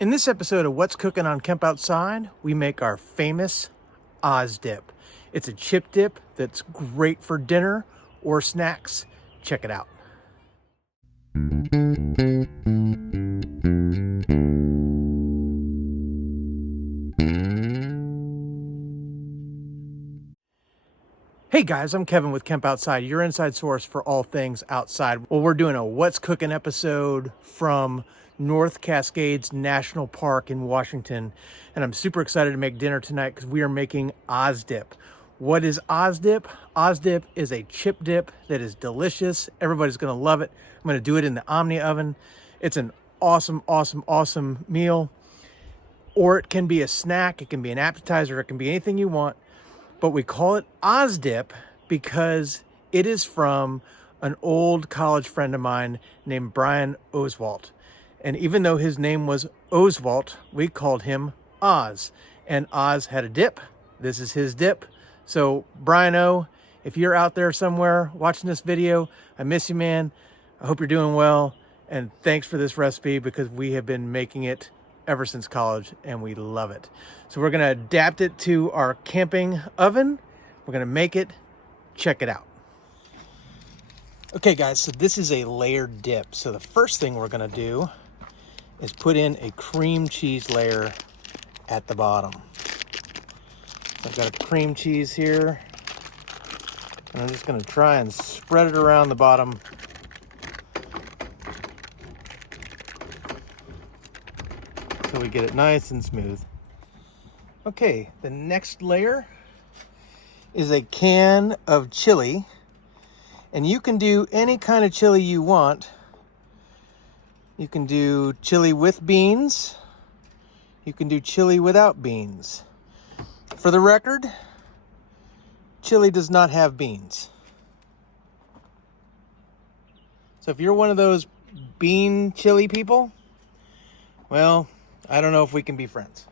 In this episode of What's Cooking on Kemp Outside, we make our famous Oz dip. It's a chip dip that's great for dinner or snacks. Check it out. Hey guys, I'm Kevin with Kemp Outside, your inside source for all things outside. Well, we're doing a What's Cooking episode from North Cascades National Park in Washington, and I'm super excited to make dinner tonight because we are making Oz dip. What is Oz dip? Oz dip is a chip dip that is delicious. Everybody's gonna love it. I'm gonna do it in the Omnia Oven. It's an awesome, awesome, awesome meal. Or it can be a snack, it can be an appetizer, it can be anything you want. But we call it Oz dip because it is from an old college friend of mine named Brian Oswalt. And even though his name was Oswalt, we called him Oz. And Oz had a dip. This is his dip. So Brian O, if you're out there somewhere watching this video, I miss you, man. I hope you're doing well. And thanks for this recipe because we have been making it ever since college and we love it. So we're gonna adapt it to our camping oven. We're gonna make it. Check it out. Okay guys, so this is a layered dip. So the first thing we're gonna do is put in a cream cheese layer at the bottom. So I've got a cream cheese here, and I'm just gonna try and spread it around the bottom. So we get it nice and smooth. Okay, the next layer is a can of chili, and you can do any kind of chili you want. You can do chili with beans. You can do chili without beans. For the record, chili does not have beans. So if you're one of those bean chili people, well, I don't know if we can be friends.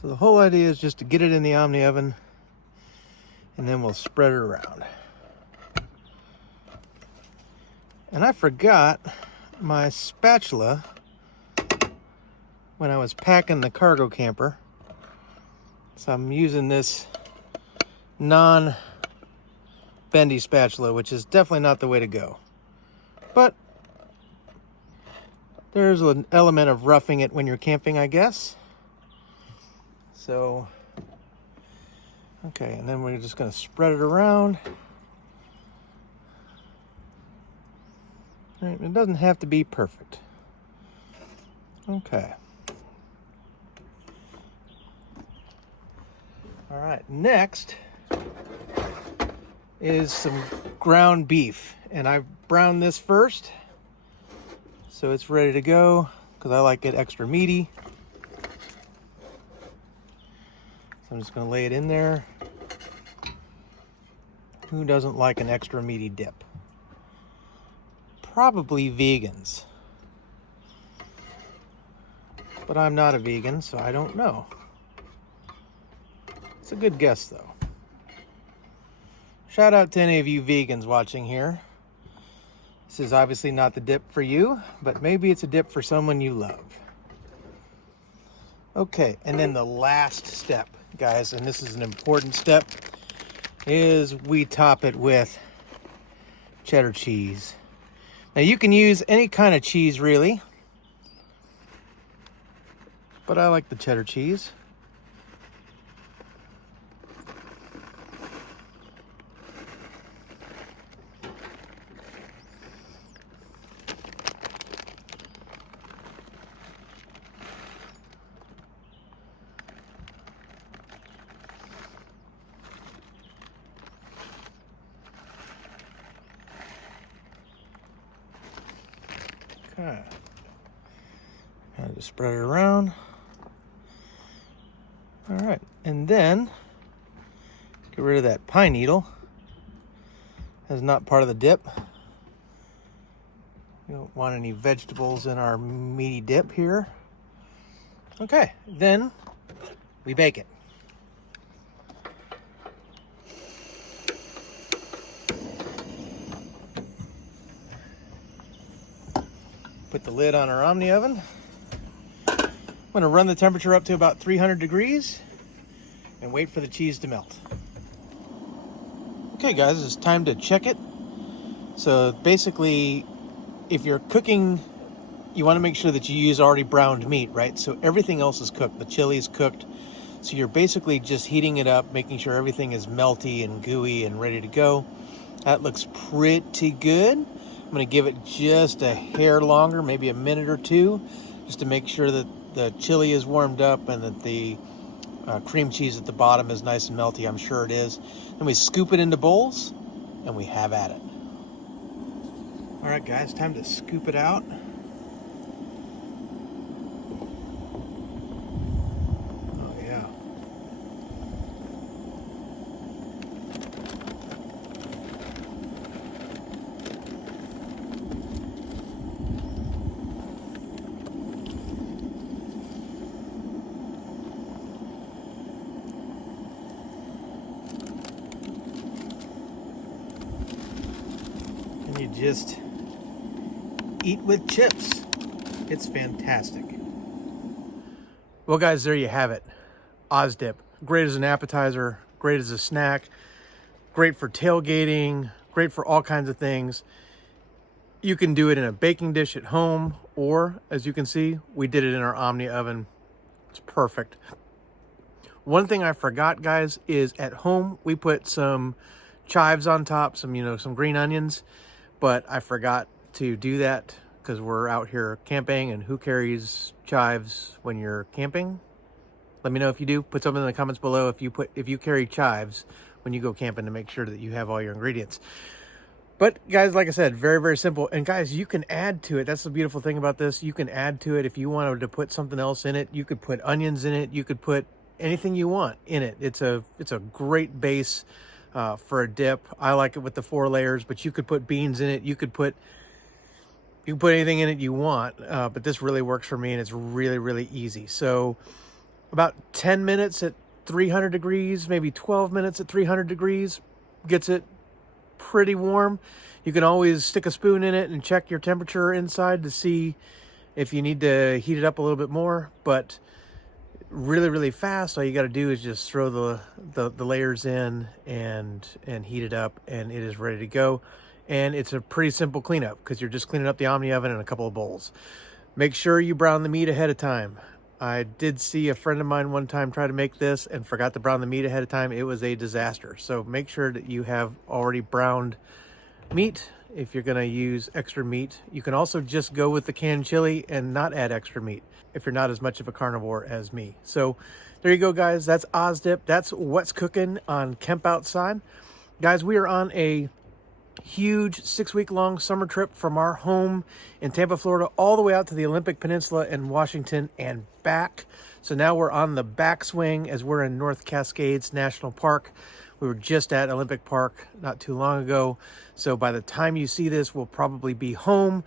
So the whole idea is just to get it in the Omnia Oven, and then we'll spread it around. And I forgot my spatula when I was packing the cargo camper. So I'm using this non-bendy spatula, which is definitely not the way to go. But there's an element of roughing it when you're camping, I guess. So, okay, and then we're just gonna spread it around. All right, it doesn't have to be perfect. Okay. All right, next is some ground beef. And I browned this first, so it's ready to go because I like it extra meaty. I'm just gonna lay it in there. Who doesn't like an extra meaty dip? Probably vegans. But I'm not a vegan, so I don't know. It's a good guess though. Shout out to any of you vegans watching here. This is obviously not the dip for you, but maybe it's a dip for someone you love. Okay, and then the last step, guys, and this is an important step, is we top it with cheddar cheese. Now you can use any kind of cheese really, but I like the cheddar cheese. Okay. Now just spread it around. All right, and then get rid of that pine needle. That's not part of the dip. We don't want any vegetables in our meaty dip here. Okay, then we bake it. Put the lid on our Omnia Oven. I'm gonna run the temperature up to about 300 degrees and wait for the cheese to melt. Okay guys, it's time to check it. So basically, if you're cooking, you want to make sure that you use already browned meat, right? So everything else is cooked. The chili is cooked. So you're basically just heating it up, making sure everything is melty and gooey and ready to go. That looks pretty good. I'm going to give it just a hair longer, maybe a minute or two, just to make sure that the chili is warmed up and that the cream cheese at the bottom is nice and melty. I'm sure it is. Then we scoop it into bowls and we have at it. All right guys, time to scoop it out. Oh yeah. And you just eat with chips. It's fantastic. Well guys, there you have it. Oz dip. Great as an appetizer, great as a snack, great for tailgating, great for all kinds of things. You can do it in a baking dish at home, or as you can see, we did it in our Omnia Oven. It's perfect. One thing I forgot, guys, is at home we put some chives on top, some green onions, but I forgot to do that because we're out here camping, and who carries chives when you're camping? Let me know if you do. Put something in the comments below if you carry chives when you go camping, to make sure that you have all your ingredients. But guys, like I said, very, very simple. And guys, you can add to it. That's the beautiful thing about this. You can add to it if you wanted to put something else in it. You could put onions in it. You could put anything you want in it. It's a great base for a dip. I like it with the 4 layers, but you could put beans in it. You can put anything in it you want, but this really works for me, and it's really, really easy. So about 10 minutes at 300 degrees, maybe 12 minutes at 300 degrees, gets it pretty warm. You can always stick a spoon in it and check your temperature inside to see if you need to heat it up a little bit more, but really, really fast. All you got to do is just throw the layers in and heat it up, and it is ready to go. And it's a pretty simple cleanup because you're just cleaning up the Omnia Oven in a couple of bowls. Make sure you brown the meat ahead of time. I did see a friend of mine one time try to make this and forgot to brown the meat ahead of time. It was a disaster. So make sure that you have already browned meat if you're going to use extra meat. You can also just go with the canned chili and not add extra meat if you're not as much of a carnivore as me. So there you go, guys. That's Oz Dip. That's what's cooking on Kemp Outside. Guys, we are on a huge 6-week-long summer trip from our home in Tampa, Florida, all the way out to the Olympic Peninsula in Washington and back. So now we're on the backswing as we're in North Cascades National Park. We were just at Olympic Park not too long ago. So by the time you see this, we'll probably be home,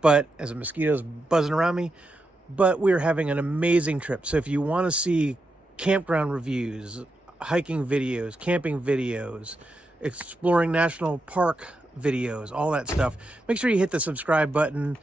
but as a mosquito's buzzing around me. But we're having an amazing trip. So if you want to see campground reviews, hiking videos, camping videos, exploring national park videos, all that stuff, make sure you hit the subscribe button,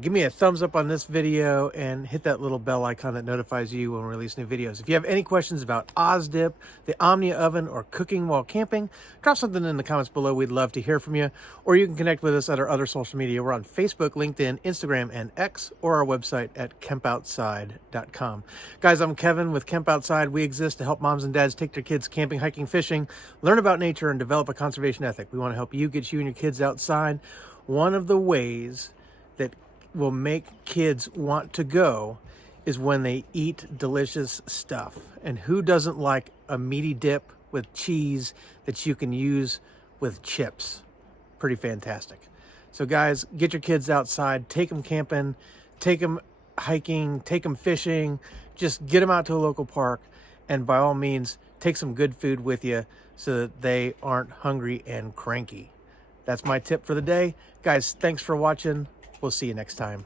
give me a thumbs up on this video, and hit that little bell icon that notifies you when we release new videos. If you have any questions about Oz Dip, the Omnia Oven, or cooking while camping, drop something in the comments below. We'd love to hear from you. Or you can connect with us at our other social media. We're on Facebook, LinkedIn, Instagram, and X, or our website at kempoutside.com. Guys, I'm Kevin with Kemp Outside. We exist to help moms and dads take their kids camping, hiking, fishing, learn about nature, and develop a conservation ethic. We want to help you get you and your kids outside. One of the ways that will make kids want to go is when they eat delicious stuff. And who doesn't like a meaty dip with cheese that you can use with chips? Pretty fantastic. So guys, get your kids outside, take them camping, take them hiking, take them fishing, just get them out to a local park, and by all means, take some good food with you so that they aren't hungry and cranky. That's my tip for the day. Guys, thanks for watching. We'll see you next time.